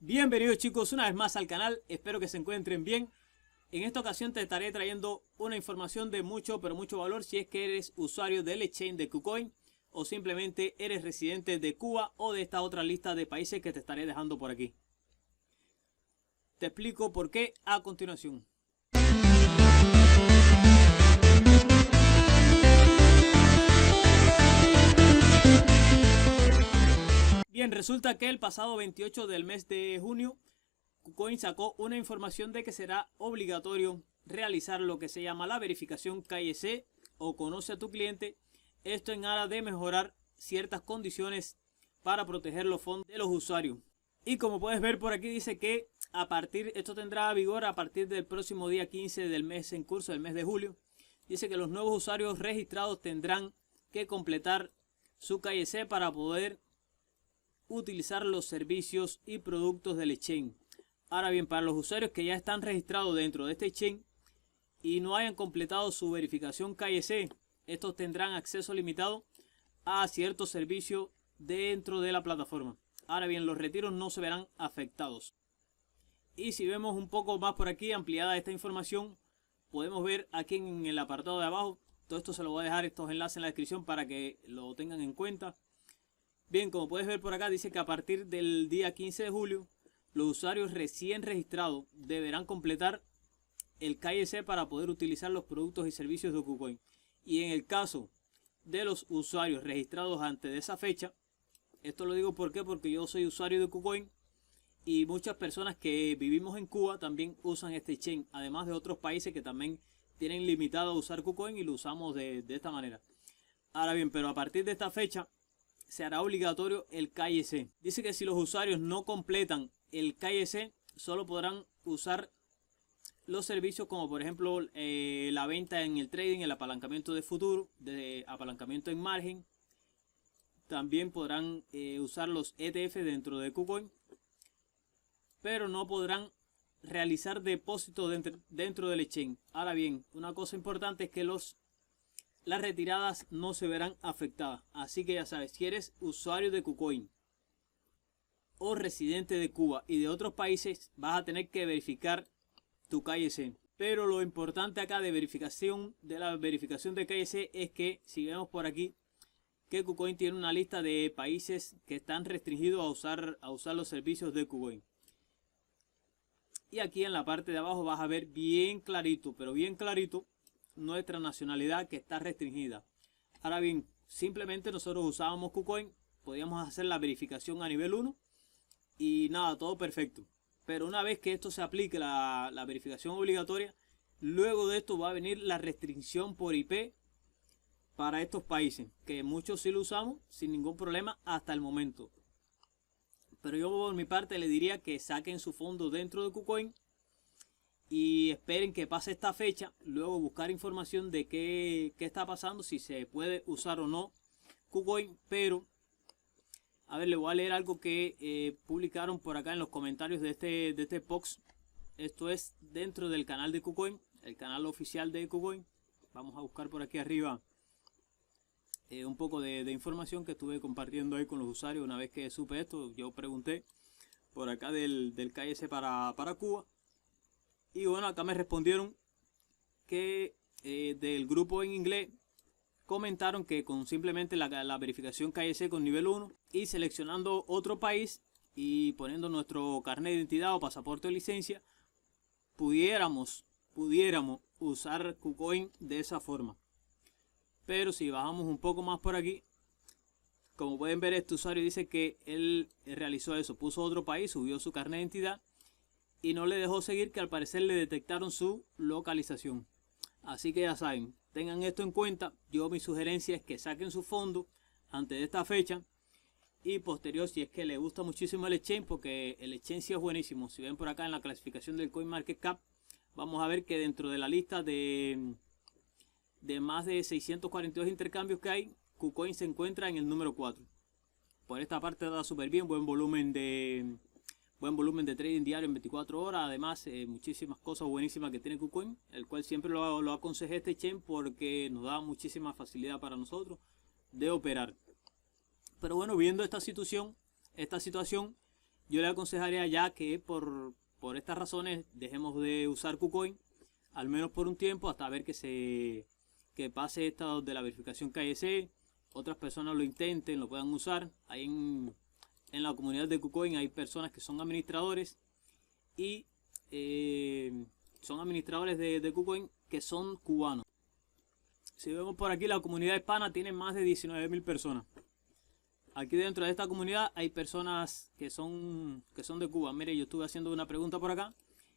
Bienvenidos chicos una vez más al canal, espero que se encuentren bien. En esta ocasión te estaré trayendo una información de mucho pero mucho valor si es que eres usuario del exchange de KuCoin o simplemente eres residente de Cuba o de esta otra lista de países que te estaré dejando por aquí. Te explico por qué a continuación. Bien, resulta que el pasado 28 del mes de junio KuCoin sacó una información de que será obligatorio realizar lo que se llama la verificación KYC o conoce a tu cliente, esto en aras de mejorar ciertas condiciones para proteger los fondos de los usuarios. Y como puedes ver por aquí dice que esto tendrá vigor a partir del próximo día 15 del mes en curso, del mes de julio. Dice que los nuevos usuarios registrados tendrán que completar su KYC para poder utilizar los servicios y productos del exchange. Ahora bien, para los usuarios que ya están registrados dentro de este exchange y no hayan completado su verificación KYC, estos tendrán acceso limitado a ciertos servicios dentro de la plataforma. Ahora bien, los retiros no se verán afectados. Y si vemos un poco más por aquí ampliada esta información, podemos ver aquí en el apartado de abajo, todo esto se lo voy a dejar estos enlaces en la descripción para que lo tengan en cuenta. Bien, como puedes ver por acá dice que a partir del día 15 de julio los usuarios recién registrados deberán completar el KYC para poder utilizar los productos y servicios de KuCoin. Y en el caso de los usuarios registrados antes de esa fecha, esto lo digo porque yo soy usuario de KuCoin y muchas personas que vivimos en Cuba también usan este exchange, además de otros países que también tienen limitado a usar KuCoin y lo usamos de esta manera. Ahora bien, pero a partir de esta fecha se hará obligatorio el KYC. Dice que si los usuarios no completan el KYC, solo podrán usar los servicios como por ejemplo la venta en el trading, el apalancamiento de futuro, de apalancamiento en margen. También podrán usar los ETF dentro de KuCoin, pero no podrán realizar depósitos dentro del exchange. Ahora bien, una cosa importante es que las retiradas no se verán afectadas. Así que ya sabes, si eres usuario de KuCoin o residente de Cuba y de otros países, vas a tener que verificar tu KYC. Pero lo importante acá de la verificación de KYC es que si vemos por aquí que KuCoin tiene una lista de países que están restringidos a usar los servicios de KuCoin. Y aquí en la parte de abajo vas a ver bien clarito, pero bien clarito, nuestra nacionalidad que está restringida. Ahora bien, simplemente nosotros usábamos KuCoin, podíamos hacer la verificación a nivel 1 y nada, todo perfecto. Pero una vez que esto se aplique, la verificación obligatoria, luego de esto va a venir la restricción por IP para estos países, que muchos sí lo usamos sin ningún problema hasta el momento. Pero yo por mi parte le diría que saquen su fondo dentro de KuCoin y esperen que pase esta fecha, luego buscar información de qué está pasando, si se puede usar o no KuCoin. Pero a ver, le voy a leer algo que publicaron por acá en los comentarios de este post. Esto es dentro del canal de KuCoin, el canal oficial de KuCoin. Vamos a buscar por aquí arriba un poco de información que estuve compartiendo ahí con los usuarios. Una vez que supe esto, yo pregunté por acá del KYC para Cuba. Y bueno, acá me respondieron que del grupo en inglés comentaron que con simplemente la verificación KYC con nivel 1 y seleccionando otro país y poniendo nuestro carnet de identidad o pasaporte o licencia, pudiéramos usar KuCoin de esa forma. Pero si bajamos un poco más por aquí, como pueden ver, este usuario dice que él realizó eso, puso otro país, subió su carnet de identidad y no le dejó seguir, que al parecer le detectaron su localización. Así que ya saben, tengan esto en cuenta. Yo mi sugerencia es que saquen su fondo antes de esta fecha y posterior, si es que les gusta muchísimo el exchange, porque el exchange sí es buenísimo. Si ven por acá en la clasificación del CoinMarketCap, vamos a ver que dentro de la lista de más de 642 intercambios que hay, KuCoin se encuentra en el número 4. Por esta parte da súper bien, buen volumen de trading diario en 24 horas. Además, muchísimas cosas buenísimas que tiene KuCoin, el cual siempre lo aconsejé este exchange porque nos da muchísima facilidad para nosotros de operar. Pero bueno, viendo esta situación, yo le aconsejaría ya que por estas razones dejemos de usar KuCoin, al menos por un tiempo, hasta ver que pase esto de la verificación KYC, otras personas lo intenten, lo puedan usar. Ahí en la comunidad de KuCoin hay personas que son administradores y son administradores de KuCoin que son cubanos. Si vemos por aquí, la comunidad hispana tiene más de 19.000 personas. Aquí dentro de esta comunidad hay personas que son de Cuba. Mire, yo estuve haciendo una pregunta por acá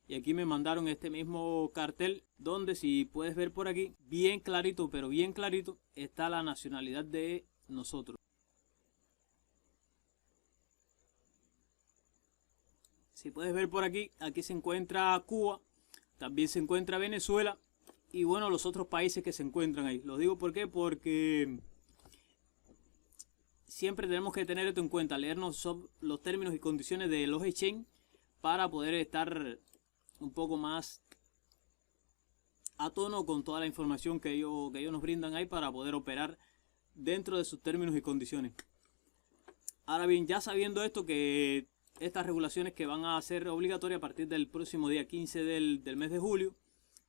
y aquí me mandaron este mismo cartel donde, si puedes ver por aquí, bien clarito, pero bien clarito, está la nacionalidad de nosotros. Si puedes ver por aquí, aquí se encuentra Cuba, también se encuentra Venezuela y bueno, los otros países que se encuentran ahí. Lo digo ¿por qué? Porque siempre tenemos que tener esto en cuenta, leernos los términos y condiciones de los exchange para poder estar un poco más a tono con toda la información que ellos nos brindan ahí para poder operar dentro de sus términos y condiciones. Ahora bien, ya sabiendo esto, que estas regulaciones que van a ser obligatorias a partir del próximo día 15 del mes de julio,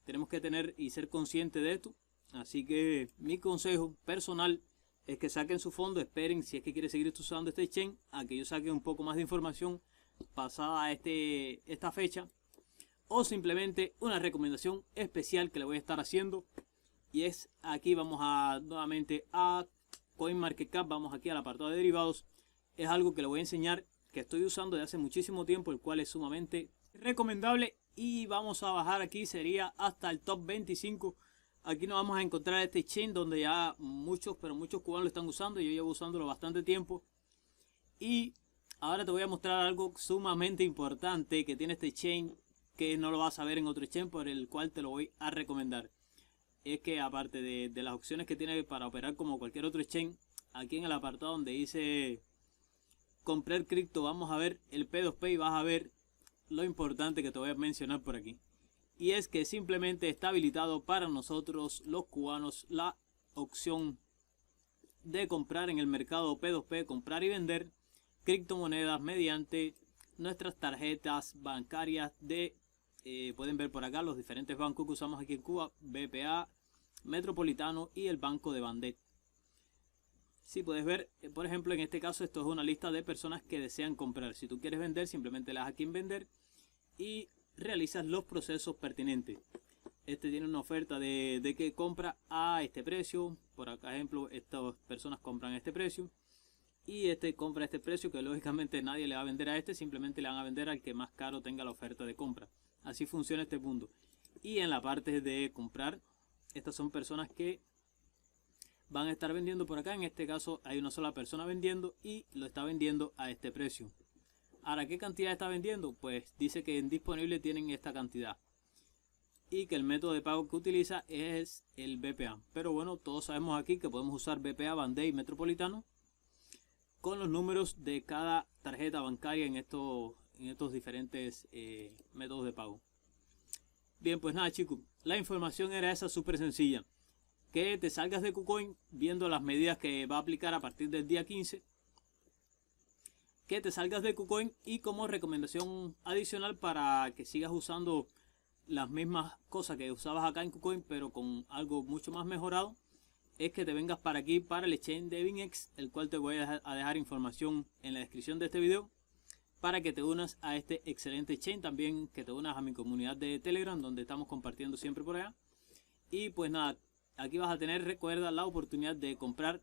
tenemos que tener y ser conscientes de esto. Así que mi consejo personal es que saquen su fondo, esperen, si es que quieren seguir usando este exchange, a que yo saque un poco más de información pasada esta fecha, o simplemente una recomendación especial que le voy a estar haciendo, y es aquí vamos nuevamente a CoinMarketCap, vamos aquí al apartado de derivados. Es algo que le voy a enseñar, que estoy usando desde hace muchísimo tiempo, el cual es sumamente recomendable, y vamos a bajar aquí, sería hasta el top 25. Aquí nos vamos a encontrar este exchange donde ya muchos cubanos lo están usando. Yo llevo usándolo bastante tiempo. Y ahora te voy a mostrar algo sumamente importante que tiene este exchange, que no lo vas a ver en otro exchange, por el cual te lo voy a recomendar. Es que aparte de las opciones que tiene para operar como cualquier otro exchange, aquí en el apartado donde dice comprar cripto, vamos a ver el P2P y vas a ver lo importante que te voy a mencionar por aquí. Y es que simplemente está habilitado para nosotros los cubanos la opción de comprar en el mercado P2P, comprar y vender criptomonedas mediante nuestras tarjetas bancarias pueden ver por acá los diferentes bancos que usamos aquí en Cuba: BPA, Metropolitano y el Banco de Bandet. Si puedes ver, por ejemplo, en este caso esto es una lista de personas que desean comprar. Si tú quieres vender, simplemente le das aquí en vender y realizas los procesos pertinentes. Este tiene una oferta de que compra a este precio. Por acá, ejemplo, estas personas compran a este precio y este compra a este precio, que lógicamente nadie le va a vender a este, simplemente le van a vender al que más caro tenga la oferta de compra. Así funciona este mundo. Y en la parte de comprar, estas son personas que van a estar vendiendo por acá. En este caso hay una sola persona vendiendo y lo está vendiendo a este precio. Ahora, ¿qué cantidad está vendiendo? Pues dice que en disponible tienen esta cantidad y que el método de pago que utiliza es el BPA. Pero bueno, todos sabemos aquí que podemos usar BPA, Bandet y Metropolitano con los números de cada tarjeta bancaria en estos diferentes métodos de pago. Bien, pues nada, chicos, la información era esa, súper sencilla. Que te salgas de KuCoin viendo las medidas que va a aplicar a partir del día 15. Que te salgas de KuCoin, y como recomendación adicional para que sigas usando las mismas cosas que usabas acá en KuCoin pero con algo mucho más mejorado, es que te vengas para aquí, para el exchange de BinX, el cual te voy a dejar información en la descripción de este video, para que te unas a este excelente exchange. También que te unas a mi comunidad de Telegram, donde estamos compartiendo siempre por allá. Y pues nada, aquí vas a tener, recuerda, la oportunidad de comprar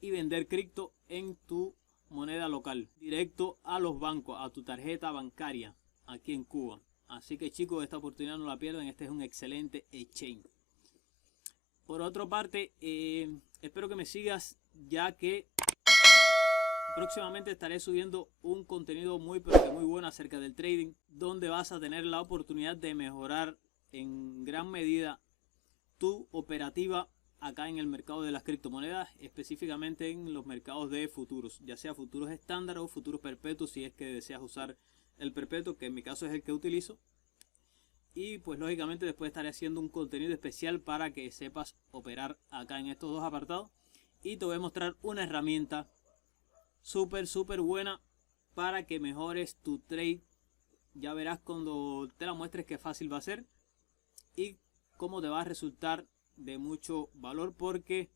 y vender cripto en tu moneda local, directo a los bancos, a tu tarjeta bancaria aquí en Cuba. Así que chicos, esta oportunidad no la pierdan, este es un excelente exchange. Por otra parte, espero que me sigas, ya que próximamente estaré subiendo un contenido muy bueno acerca del trading, donde vas a tener la oportunidad de mejorar en gran medida tu operativa acá en el mercado de las criptomonedas, específicamente en los mercados de futuros, ya sea futuros estándar o futuros perpetuos, si es que deseas usar el perpetuo, que en mi caso es el que utilizo. Y pues lógicamente después estaré haciendo un contenido especial para que sepas operar acá en estos dos apartados, y te voy a mostrar una herramienta súper buena para que mejores tu trade. Ya verás cuando te la muestres qué fácil va a ser y cómo te va a resultar de mucho valor, porque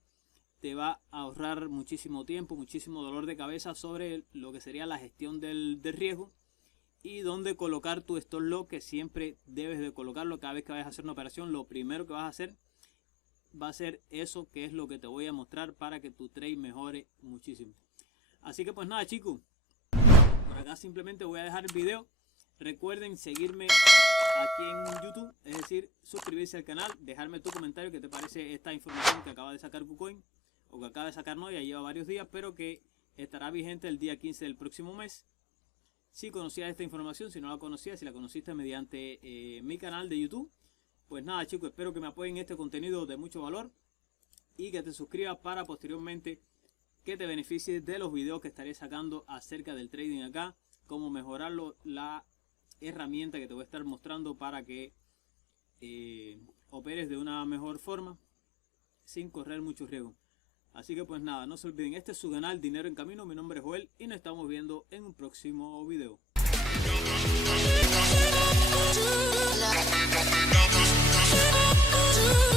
te va a ahorrar muchísimo tiempo, muchísimo dolor de cabeza sobre lo que sería la gestión del riesgo y dónde colocar tu stop loss, que siempre debes de colocarlo cada vez que vayas a hacer una operación. Lo primero que vas a hacer va a ser eso, que es lo que te voy a mostrar para que tu trade mejore muchísimo. Así que pues nada, chicos, por acá simplemente voy a dejar el video. Recuerden seguirme aquí en YouTube, es decir, suscribirse al canal, dejarme tu comentario que te parece esta información que acaba de sacar KuCoin, o que acaba de sacar, no, ya lleva varios días, pero que estará vigente el día 15 del próximo mes. Si conocías esta información, si no la conocías, si la conociste mediante mi canal de YouTube, pues nada, chicos, espero que me apoyen este contenido de mucho valor y que te suscribas para posteriormente que te beneficies de los videos que estaré sacando acerca del trading acá, cómo mejorarlo, la herramienta que te voy a estar mostrando para que operes de una mejor forma sin correr mucho riesgo. Así que pues nada, no se olviden, este es su canal Dinero en Camino. Mi nombre es Joel y nos estamos viendo en un próximo video. Do